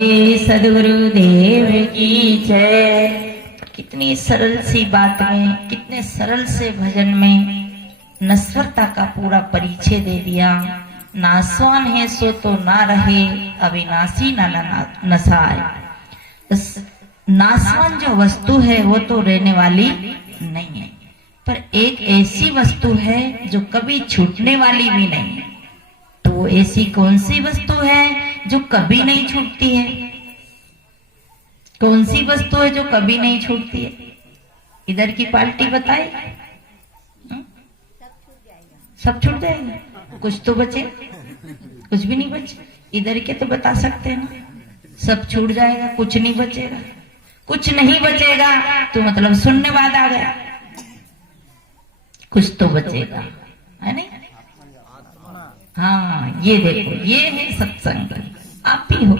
सदगुरुदेव की जय। कितनी सरल सी बात में, कितने सरल से भजन में नश्वरता का पूरा परिचय दे दिया। नासवान है सो तो ना रहे, अविनाशी ना नसाए। नासवान जो वस्तु है वो तो रहने वाली नहीं है, पर एक ऐसी वस्तु है जो कभी छूटने वाली भी नहीं है। तो वो ऐसी कौन सी वस्तु है जो कभी नहीं छूटती है? कौन सी वस्तु है जो कभी नहीं छूटती है? इधर की पार्टी बताए। सब छूट जाएगा, कुछ तो बचे, कुछ भी नहीं बचे। इधर के तो बता सकते हैं ना, सब छूट जाएगा, कुछ नहीं बचेगा। कुछ नहीं बचेगा तो मतलब शून्यवाद आ गया। कुछ तो बचेगा, है नहीं? हाँ, ये देखो, ये है सत्संग। आप ही हो,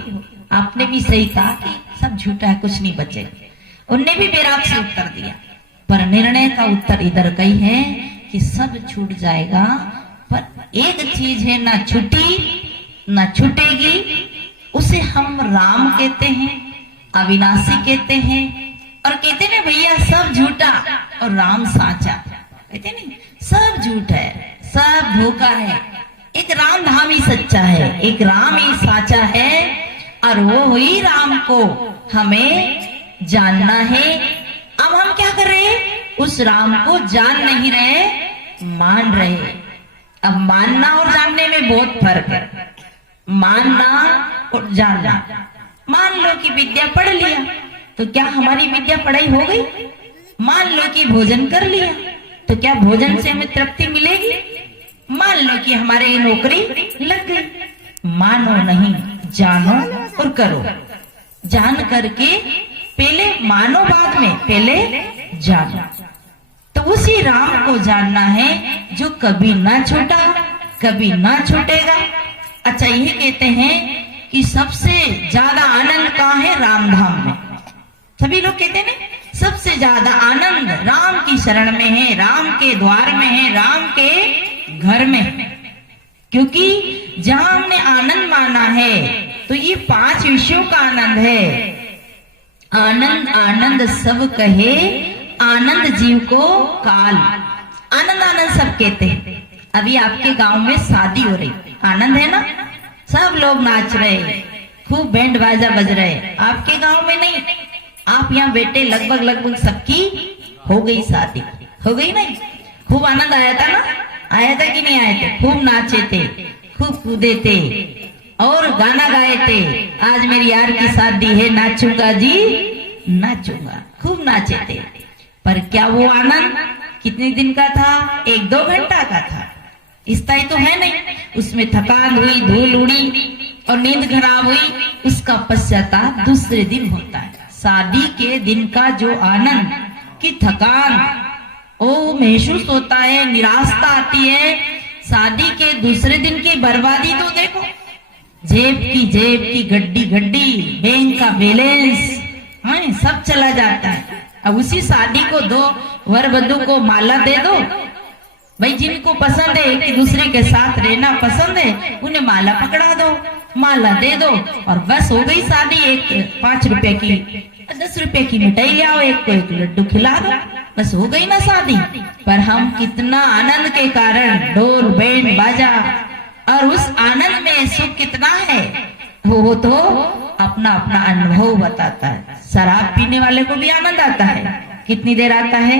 आपने भी सही कहा कि सब झूठा है, कुछ नहीं बचेगा। उनने भी बेराग से उत्तर दिया, पर निर्णय का उत्तर इधर कही है कि सब छूट जाएगा, पर एक चीज है, ना छूटी ना छूटेगी। उसे हम राम कहते हैं, अविनाशी कहते हैं, और कहते ना भैया सब झूठा और राम साचा। कहते नहीं, सब झूठ है, सब धोखा है, एक राम धाम ही सच्चा है, एक राम ही साचा है। और वो ही राम को हमें जानना है। अब हम क्या कर रहे हैं? उस राम को जान नहीं रहे, मान रहे। अब मानना और जानने में बहुत फर्क है। मानना और जानना। मान लो कि विद्या पढ़ लिया, तो क्या हमारी विद्या पढ़ाई हो गई? मान लो कि भोजन कर लिया, तो क्या भोजन से हमें तृप्ति मिलेगी? मान लो कि हमारे नौकरी लग गई। मानो नहीं, जानो और करो। जान करके पहले मानो, बाद में पहले जानो। तो उसी राम को जानना है जो कभी ना छूटा, कभी ना छूटेगा। अच्छा, ये कहते हैं कि सबसे ज्यादा आनंद कहाँ है? राम धाम में। सभी लोग कहते हैं सबसे ज्यादा आनंद राम की शरण में है, राम के द्वार में है, राम के घर में। क्योंकि जहां हमने आनंद माना है तो ये 5 विषयों का आनंद है। आनंद आनंद सब कहे, आनंद जीव को काल। आनंद आनंद सब कहते हैं। अभी आपके गांव में शादी हो रही, आनंद है ना? सब लोग नाच रहे, खूब बैंड बाजा बज रहे। आपके गांव में नहीं, आप यहाँ बैठे, लगभग सबकी हो गई शादी, हो गई नहीं? खूब आनंद आया था ना? आया था कि नहीं आए थे? खूब नाचे थे, खूब कूदे थे और गाना गाए थे। आज मेरी यार की शादी है, नाचूंगा जी नाचूंगा। खूब नाचे थे, पर क्या वो आनंद कितने दिन का था? 1-2 घंटा का था। स्थायी तो है नहीं। उसमें थकान हुई, धूल उड़ी और नींद खराब हुई, उसका पश्चाताप दूसरे दिन होता है। शादी के दिन का जो आनंद की थकान वो महसूस होता है, निराशा आती है। शादी के दूसरे दिन की बर्बादी तो देखो, जेब की गड्डी, बैंक का बैलेंस, हाँ, सब चला जाता है। अब उसी शादी को दो वर वधू को माला दे दो। भाई जिनको पसंद है, एक दूसरे के साथ रहना पसंद है, उन्हें माला पकड़ा दो, माला दे दो और बस हो गई शादी। एक 5 रुपए की, 10 रुपए की मिठाई ले आओ, एक को एक लड्डू खिला दो, बस हो गई ना शादी। पर हम कितना आनंद के कारण ढोल बैंड बाजा, और उस आनंद में सुख कितना है वो तो अपना अपना अनुभव बताता है। शराब पीने वाले को भी आनंद आता है। कितनी देर आता है?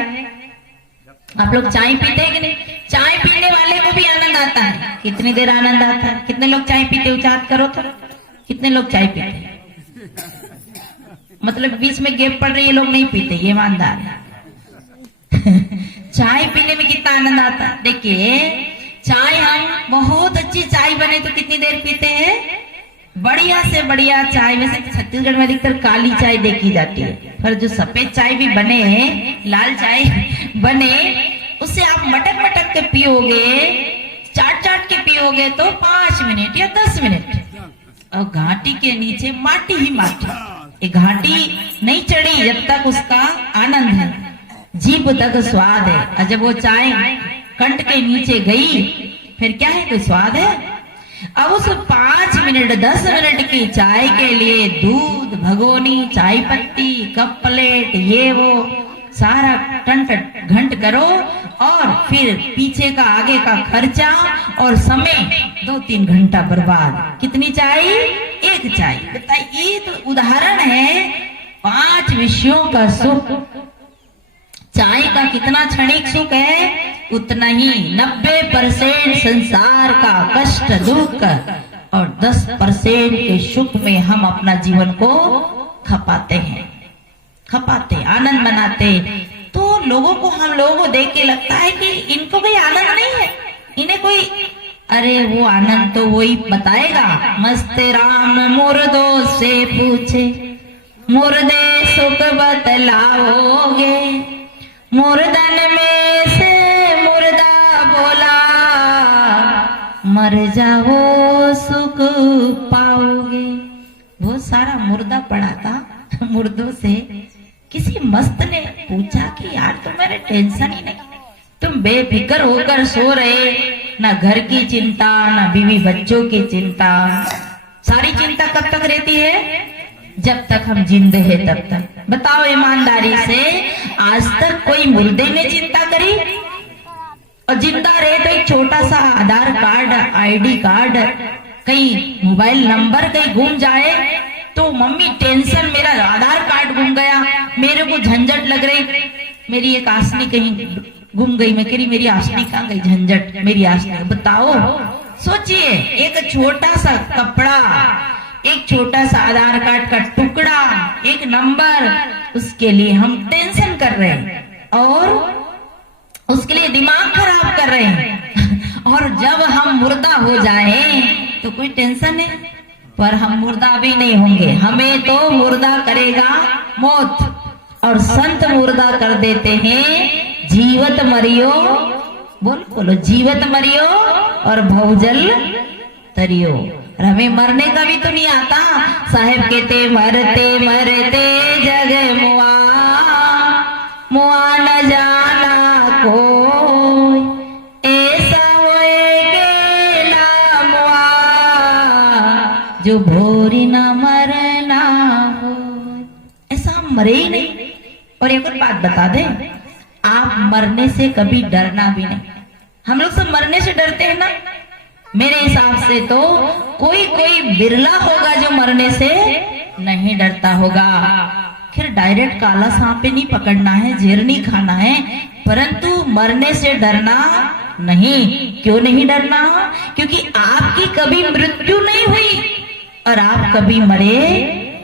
आप लोग चाय पीते हैं कि नहीं? चाय पीने वाले को भी आनंद आता है। कितनी देर आनंद आता है? कितने लोग चाय पीते? उचाट करो तो, कितने लोग चाय पीते? मतलब बीच में गैप पड़ रही है, लोग नहीं पीते, ये ईमानदार है। चाय पीने में कितना आनंद आता है। देखिए, चाय हम बहुत अच्छी चाय बने तो कितनी देर पीते हैं? बढ़िया से बढ़िया चाय। वैसे छत्तीसगढ़ में अधिकतर काली चाय देखी जाती है, पर जो सफेद चाय भी बने, लाल चाय बने, उससे आप मटक के पियोगे, चाट के पियोगे तो 5 मिनट या 10 मिनट, और घाटी के नीचे माटी ही माटी। घाटी नहीं चढ़ी जब तक उसका आनंद है, जीभ तक स्वाद है। और जब वो चाय कंठ के नीचे गई, फिर क्या है? कोई स्वाद है? अब उस 5 मिनट 10 मिनट की चाय के लिए दूध, भगोनी, चाय पत्ती, कप प्लेट, ये वो सारा टंट घंट करो और फिर पीछे का आगे का खर्चा और समय 2-3 घंटा बर्बाद। कितनी चाय? एक चाय। बताइए, ये तो उदाहरण है 5 विषयों का सुख। चाय का कितना क्षणिक सुख है, उतना ही 90% संसार का कष्ट दुख और 10% के सुख में हम अपना जीवन को खपाते हैं, आनंद मनाते। तो लोगों को, हम लोगों को देख के लगता है कि इनको कोई आनंद नहीं है, इन्हें कोई, अरे वो आनंद तो वही बताएगा। मस्ते राम मुर्दों से पूछे, मुर्दे सुख बतलाओगे, मुर्दन में से मुर्दा बोला, मर जाओ सुख पाओगे। बहुत सारा मुर्दा पड़ा था, मुर्दों से किसी मस्त ने पूछा कि यार तुम्हारे टेंशन ही नहीं, तुम बेफिक्र होकर सो रहे, ना घर की चिंता, ना बीवी बच्चों की चिंता। सारी चिंता कब तक रहती है? जब तक हम जिंदे हैं तब तक। बताओ ईमानदारी से, आज तक कोई मुर्दे ने चिंता करी? और जिंदा रहे तो एक छोटा सा आधार कार्ड, आईडी कार्ड, कहीं मोबाइल नंबर कहीं गुम जाए तो मम्मी टेंशन, मेरा आधार कार्ड गुम गया, मेरे को झंझट लग रही, मेरी एक आसनी कहीं गुम गई, मैं कह रही मेरी आसनी कहाँ गई, झंझट मेरी आसनी। बताओ, सोचिए, एक छोटा सा कपड़ा, एक छोटा सा आधार कार्ड का टुकड़ा, एक नंबर, उसके लिए हम टेंशन कर रहे हैं और उसके लिए दिमाग खराब कर रहे हैं। और जब हम मुर्दा हो जाएं तो कोई टेंशन नहीं, पर हम मुर्दा भी नहीं होंगे, हमें तो मुर्दा करेगा मौत। और संत मुर्दा कर देते हैं, जीवत मरियो, बोलो जीवत मरियो और भवजल तरियो। और हमें मरने का भी तो नहीं आता। साहेब कहते मरते मरते जग मुआ, मुआ न जाना कोई, ऐसा होए के ना मुआ, जो भोरी न मरना हो। ऐसा हम मरे ही नहीं। और एक और बात बता दे, आप मरने से कभी डरना भी नहीं। हम लोग सब मरने से डरते हैं ना? मेरे हिसाब से तो कोई बिरला होगा जो मरने से नहीं डरता होगा। फिर डायरेक्ट काला सांप पे नहीं पकड़ना है, जेर नहीं खाना है, परंतु मरने से डरना नहीं। क्यों नहीं डरना? क्योंकि आपकी कभी मृत्यु नहीं हुई और आप कभी मरे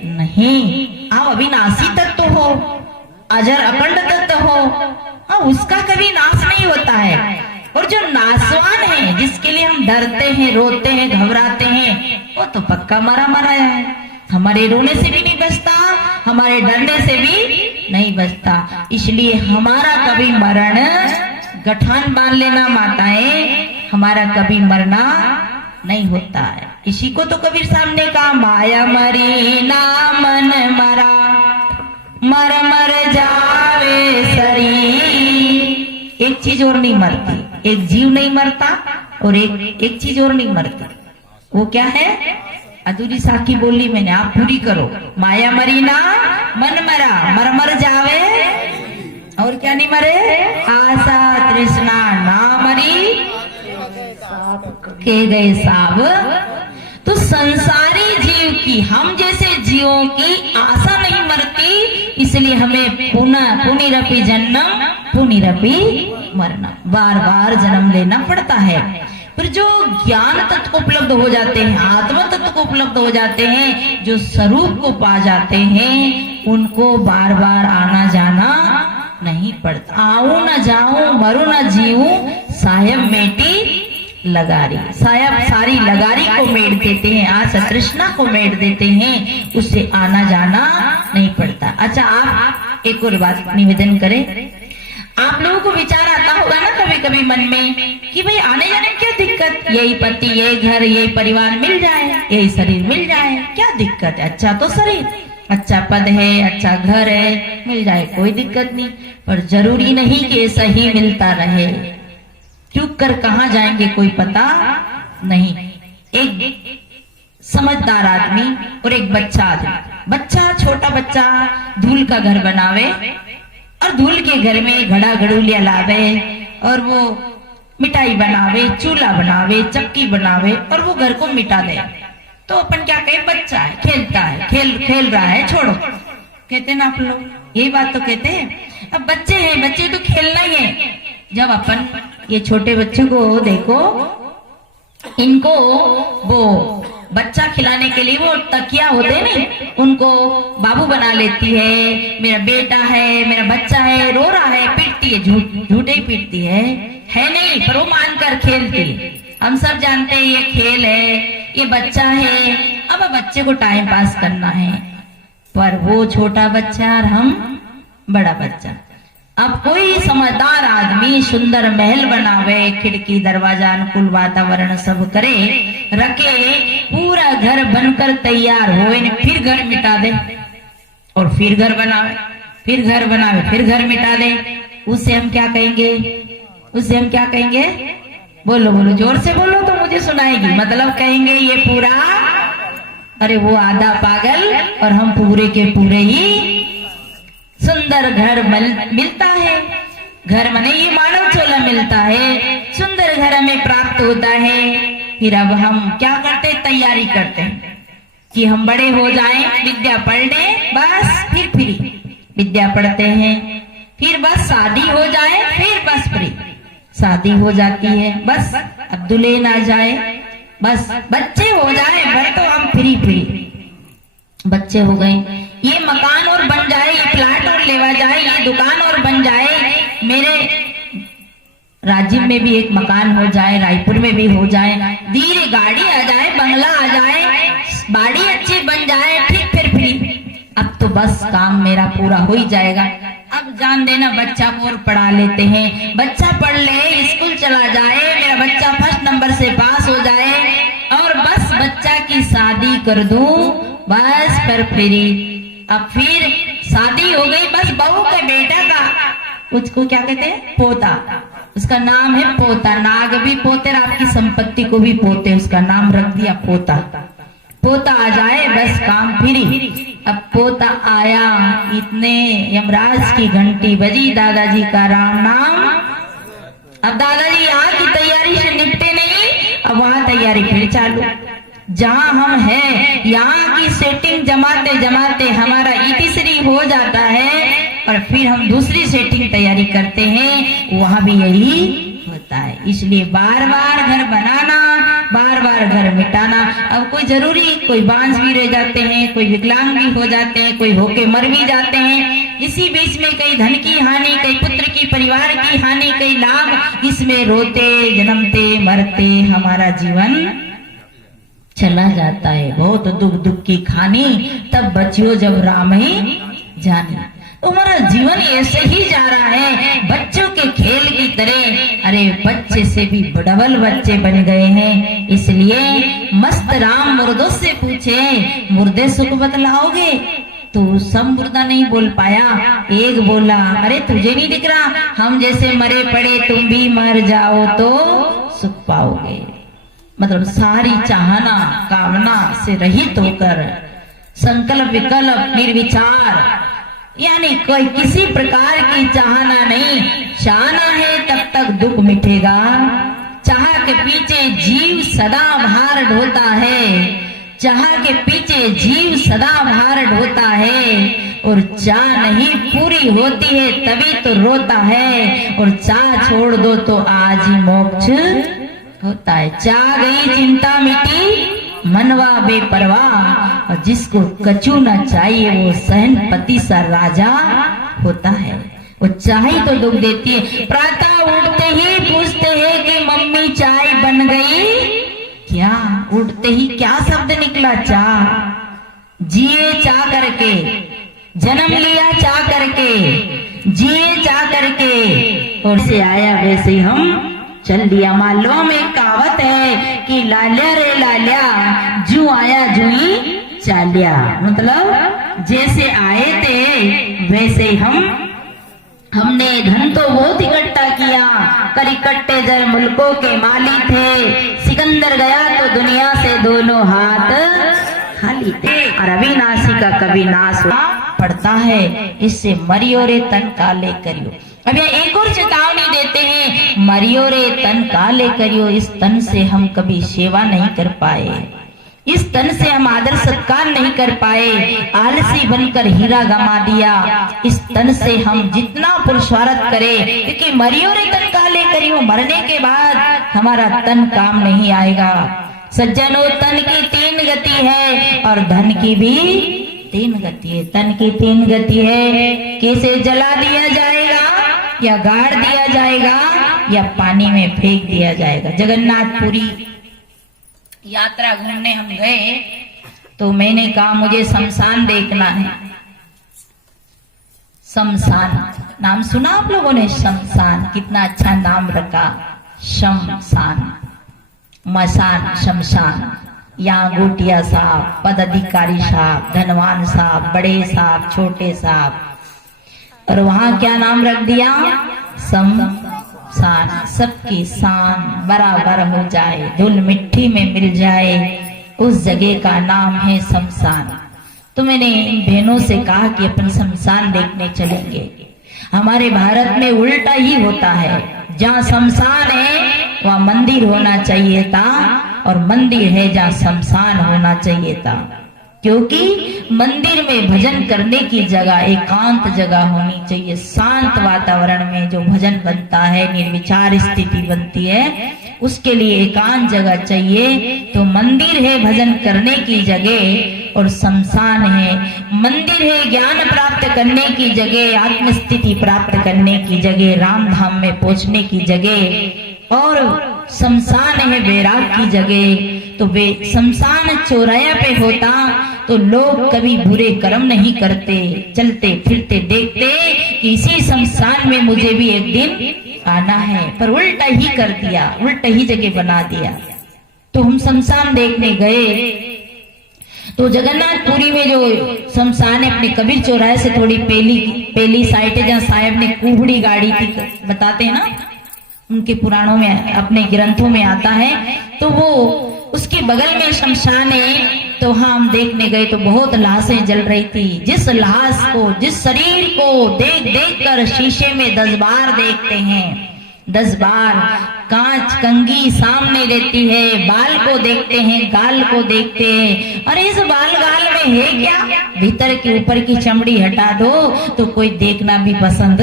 नहीं। आप अविनाशी तत्व हो, अजर अखंड तत्व हो, उसका कभी नाश नहीं होता है। और जो नासवान है, जिसके लिए हम डरते हैं, रोते हैं, घबराते हैं, वो तो पक्का मरा मराया है। हमारे रोने से भी नहीं बचता, हमारे डरने से भी नहीं बचता। इसलिए हमारा कभी मरण, गठान बांध लेना माताएं, हमारा कभी मरना नहीं होता है। इसी को तो कबीर साहब ने कहा, माया मरी ना मन मरा, मर मर जावे शरीर। एक चीज और नहीं मरती, एक जीव नहीं मरता और एक चीज और नहीं मरती। वो क्या है? अधूरी साखी बोली मैंने, आप पूरी करो। माया मरी ना मन मरा, मर मर जावे, और क्या नहीं मरे? आशा तृष्णा ना मरी, के गए साब। तो संसारी जीव की, हम जैसे जीवों की आशा नहीं मरती, इसलिए हमें पुनरपि जन्म पुनरपि मरना, बार बार जन्म लेना पड़ता है। फिर जो ज्ञान तत्व को उपलब्ध हो जाते हैं, आत्मा तत्व को उपलब्ध हो जाते हैं, जो स्वरूप को पा जाते हैं, उनको बार बार आना जाना नहीं पड़ता। आऊं न जाऊं, मरू न जीऊं, साहेब मेटी लगारी। साहब सारी लगारी को मेट देते हैं, आशा तृष्णा को मेट देते हैं, उससे आना जाना नहीं पड़ता। अच्छा, आप एक और बात निवेदन करें। आप लोगों को विचार आता होगा ना कभी कभी मन में कि भाई आने जाने में क्या दिक्कत, यही पति, यही घर, यही परिवार मिल जाए, यही शरीर मिल जाए, क्या दिक्कत है? अच्छा तो शरीर, अच्छा पद है, अच्छा घर है, मिल जाए, कोई दिक्कत नहीं। पर जरूरी नहीं कि ऐसा ही मिलता रहे। चूक कर कहाँ जाएंगे कोई पता नहीं। एक समझदार आदमी और एक बच्चा आदमी। बच्चा, छोटा बच्चा धूल का घर बनावे और धूल के घर में घड़ा घड़ूलिया लावे और वो मिठाई बनावे, चूल्हा बनावे, चक्की बनावे और वो घर को मिटा दे। तो अपन क्या कहे, बच्चा है, खेलता है, खेल रहा है, छोड़ो, कहते ना आप लोग, यही बात तो कहते हैं। अब बच्चे हैं, बच्चे तो खेलना ही है। जब अपन ये छोटे बच्चों को देखो, इनको वो बच्चा खिलाने के लिए वो तकिया होते नहीं, उनको बाबू बना लेती है। मेरा बेटा है, मेरा बच्चा है, रो रहा है, पीटती है, झूठे ही पीटती है नहीं, पर वो मानकर खेलती है। हम सब जानते हैं ये खेल है, ये बच्चा है, अब बच्चे को टाइम पास करना है। पर वो छोटा बच्चा और हम बड़ा बच्चा। अब कोई समझदार आदमी सुंदर महल बनावे, खिड़की दरवाजा अनुकूल वातावरण सब करे, रखे, पूरा घर बनकर तैयार होए, फिर घर मिटा दे और फिर घर बनावे, फिर घर बनावे, फिर घर मिटा दे, उसे हम क्या कहेंगे? उसे हम क्या कहेंगे? बोलो बोलो, जोर से बोलो तो मुझे सुनाएगी। मतलब कहेंगे ये पूरा, अरे वो आधा पागल और हम पूरे के पूरे ही सुंदर घर मिलता है। घर माने ये मानव चोला मिलता है, सुंदर घर हमें प्राप्त होता है। फिर अब हम क्या करते, तैयारी करते हैं कि हम बड़े हो जाएं, विद्या पढ़ लें, बस फिर फ्री विद्या पढ़ते हैं। फिर बस शादी हो जाए, फिर बस फ्री शादी हो जाती है, बस अब दुल्हन आ जाए, बस बच्चे हो जाए, फिर तो हम फ्री बच्चे हो गए, ये मकान और बन जाए, ये प्लाट और लेवा जाए, ये दुकान और बन जाए, मेरे राज्य में भी एक मकान हो जाए, रायपुर में भी हो जाए, धीरे गाड़ी आ जाए, बंगला आ जाए, बाड़ी अच्छी बन जाए, ठीक फिर फ्री। अब तो बस काम मेरा पूरा हो ही जाएगा। अब जान देना, बच्चा को और पढ़ा लेते हैं, बच्चा पढ़ ले, स्कूल चला जाए, मेरा बच्चा फर्स्ट नंबर से पास हो जाए और बस बच्चा की शादी कर दूं, बस पर फ्री। अब फिर शादी हो गई, बस बहू के बेटा का, उसको क्या कहते हैं, पोता, उसका नाम है पोता। नाग भी पोते और आपकी संपत्ति को भी पोते, उसका नाम रख दिया पोता। पोता आ जाए, बस काम फ्री। अब पोता आया, इतने यमराज की घंटी बजी, दादाजी का राम नाम। अब दादाजी यहाँ की तैयारी से निपटे नहीं, अब वहां तैयारी फिर चालू। जहां हम हैं यहाँ की सेटिंग जमाते जमाते हमारा इतिश्री हो जाता है और फिर हम दूसरी सेटिंग तैयारी करते हैं, वहां भी यही होता है। इसलिए बार बार घर बनाना, बार बार घर मिटाना। अब कोई जरूरी, कोई बांझ भी रह जाते हैं, कोई विकलांग भी हो जाते हैं, कोई होके मर भी जाते हैं। इसी बीच में कई धन की हानि, कई पुत्र की, परिवार की हानि, कई लाभ, इसमें रोते जन्मते मरते हमारा जीवन चला जाता है। बहुत दुख की खानी, तब बचियो जब राम ही जाने। हमारा जीवन ऐसे ही जा रहा है, बच्चों के खेल की तरह। अरे बच्चे से भी डबल बच्चे बन गए हैं। इसलिए मस्त राम मुर्दों से पूछे, मुर्दे सुख बतलाओगे? तो सब मुर्दा नहीं बोल पाया, एक बोला, अरे तुझे नहीं दिख रहा, हम जैसे मरे पड़े तुम भी मर जाओ तो सुख पाओगे। मतलब सारी चाहना कामना से रहित होकर, संकल्प विकल्प निर्विचार, यानी कोई किसी प्रकार की चाहना नहीं। चाहना है तब तक दुख मिटेगा, चाह के पीछे जीव सदा भार ढोता है, चाह के पीछे जीव सदा भार ढोता है। और चाह नहीं पूरी होती है तभी तो रोता है, और चाह छोड़ दो तो आज ही मोक्ष होता है। चाह गई चिंता मिटी, मनवा बेपरवाह, और जिसको कछु न चाहिए वो सहनपति सा राजा होता है। वो चाय तो दुख देती है। प्रातः उठते ही पूछते हैं कि मम्मी चाय बन गई क्या? उठते ही क्या शब्द निकला? चाह। जिए चाह करके, जन्म लिया चाह करके, जिए चाह करके, और से आया वैसे ही हम चल दिया। मालूम में कहावत है कि लाल्या रे लाल्या, जू आया जू ही चालिया। मतलब जैसे आए थे वैसे ही हमने धन तो बहुत इकट्ठा किया, कर इकट्ठे जर मुल्कों के माली थे, सिकंदर गया तो दुनिया से दोनों हाथ खाली थे। और अविनाशी का कभी नाश पड़ता है, इससे मरियो रे तन काले करियो। अब यह एक और चेतावनी देते हैं, मरियो रे तन काले करियो। इस तन से हम कभी सेवा नहीं कर पाए, इस तन से हम आदर सत्कार नहीं कर पाए, आलसी बनकर हीरा गमा दिया। इस तन से हम जितना पुरुषार्थ करें, क्योंकि मरियो रे तन काले करियो, मरने के बाद हमारा तन काम नहीं आएगा। सज्जनों, तन की 3 गति है और धन की भी 3 गति है। तन की 3 गति है, कैसे जला दिया जाएगा, या गाड़ दिया जाएगा, या पानी में फेंक दिया जाएगा। जगन्नाथपुरी यात्रा घूमने हम गए तो मैंने कहा मुझे शमशान देखना है। शमशान नाम सुना आप लोगों ने? शमशान कितना अच्छा नाम रखा, शमशान, मसान, शमशान। यहाँ गोटिया साहब, पदाधिकारी साहब, धनवान साहब, बड़े साहब, छोटे साहब, और वहां क्या नाम रख दिया? शमशान। सबकी शान बराबर हो जाए, धूल मिट्टी में मिल जाए, उस जगह का नाम है शमशान। तो मैंने इन बहनों से कहा कि अपन शमशान देखने चलेंगे। हमारे भारत में उल्टा ही होता है, जहाँ शमशान है वहाँ मंदिर होना चाहिए था, और मंदिर है जहाँ शमशान होना चाहिए था। क्योंकि मंदिर में भजन करने की जगह एकांत जगह होनी चाहिए। शांत वातावरण में जो भजन बनता है, निर्विचार स्थिति बनती है, उसके लिए एकांत जगह चाहिए। तो मंदिर है भजन करने की जगह, और शमशान है, मंदिर है ज्ञान प्राप्त करने की जगह, आत्म स्थिति प्राप्त करने की जगह, राम धाम में पहुंचने की जगह, और शमशान है वैराग की जगह। तो वे शमशान चौराया पे होता तो लोग कभी बुरे कर्म नहीं करते, चलते फिरते देखते कि इसी शमशान में मुझे भी एक दिन आना है, पर उल्टा ही कर दिया, उल्टा ही जगह बना दिया। तो हम शमशान देखने गए तो जगन्नाथपुरी में जो शमशान है, अपने कबीर चौराहे से थोड़ी पहली साइड है, जहाँ साहब ने कुहड़ी गाड़ी थी, बताते हैं ना, उनके पुराणों में, अपने ग्रंथों में आता है। तो वो उसके बगल में शमशान है। तो हाँ, हम देखने गए तो बहुत लाशें जल रही थी। जिस लाश को, जिस शरीर को देख देख कर शीशे में 10 बार देखते हैं, 10 बार कांच कंघी सामने रहती है, बाल को देखते हैं, गाल को देखते हैं, अरे इस बाल गाल में है क्या, भीतर की ऊपर की चमड़ी हटा दो तो कोई देखना भी पसंद।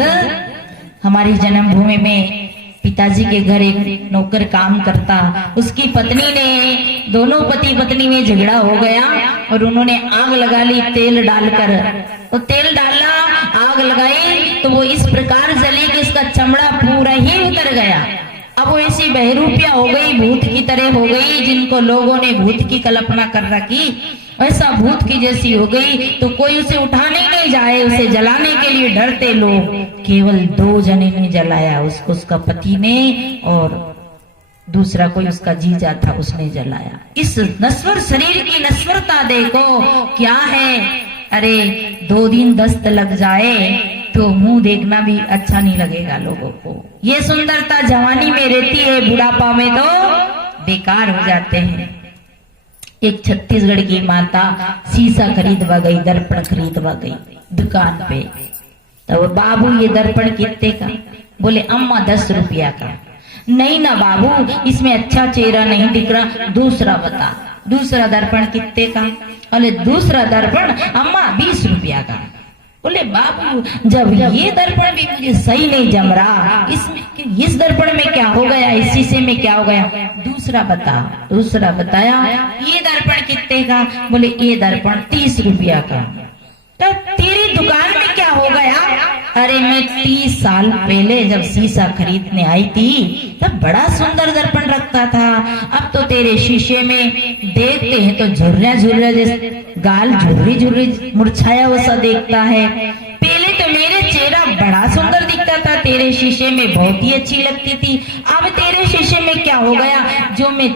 हमारी जन्मभूमि में पिताजी के घर एक नौकर काम करता, उसकी पत्नी ने, दोनों पति पत्नी में झगड़ा हो गया और उन्होंने आग लगा ली तेल डालकर। तो तेल डाला, आग लगाई तो वो इस प्रकार जली कि उसका चमड़ा पूरा ही उतर गया। अब वो ऐसी बहरूपिया हो गई, भूत की तरह हो गई, जिनको लोगों ने भूत की कल्पना कर रखी, ऐसा भूत की जैसी हो गई। तो कोई उसे उठाने नहीं जाए, उसे जलाने के लिए डरते लोग। केवल 2 जने ने जलाया, उसको, उसका पति ने, और दूसरा कोई उसका जीजा था, उसने जलाया। इस नश्वर शरीर की नश्वरता देखो क्या है। अरे 2 दिन दस्त लग जाए तो मुंह देखना भी अच्छा नहीं लगेगा लोगों को। ये सुंदरता जवानी में रहती है, बुढ़ापा में तो बेकार हो जाते हैं। एक छत्तीसगढ़ की माता शीशा खरीदवा गई, दर्पण खरीदवा गई दुकान पे। तो बाबू ये दर्पण कितने का? बोले अम्मा 10 रुपया का। नहीं ना बाबू, इसमें अच्छा चेहरा नहीं दिख रहा, दूसरा बता। दूसरा दर्पण कितने का? बोले दूसरा दर्पण अम्मा 20 रुपया का। बोले बाबू जब ये दर्पण भी मुझे सही नहीं जम रहा, इसमें, इस दर्पण में क्या हो गया, इस शीशे में क्या हो गया, दूसरा बता। दूसरा बताया, ये दर्पण कितने का? बोले ये दर्पण 30 रुपया का। तो तेरी दुकान में क्या हो गया? अरे मैं 30 साल पहले जब शीशा खरीदने आई थी तब बड़ा सुंदर दर्पण रखता था, अब तो तेरे शीशे में देखते हैं तो झुर्रिया झुर्रिया जैसे, गाल झुर्री झुर्री मुरझाया वैसा देखता है। पहले तो मेरे चेहरा बड़ा सुंदर दिखता था, तेरे शीशे में बहुत ही अच्छी लगती थी, अब तेरे शीशे में क्या हो गया? जो मैं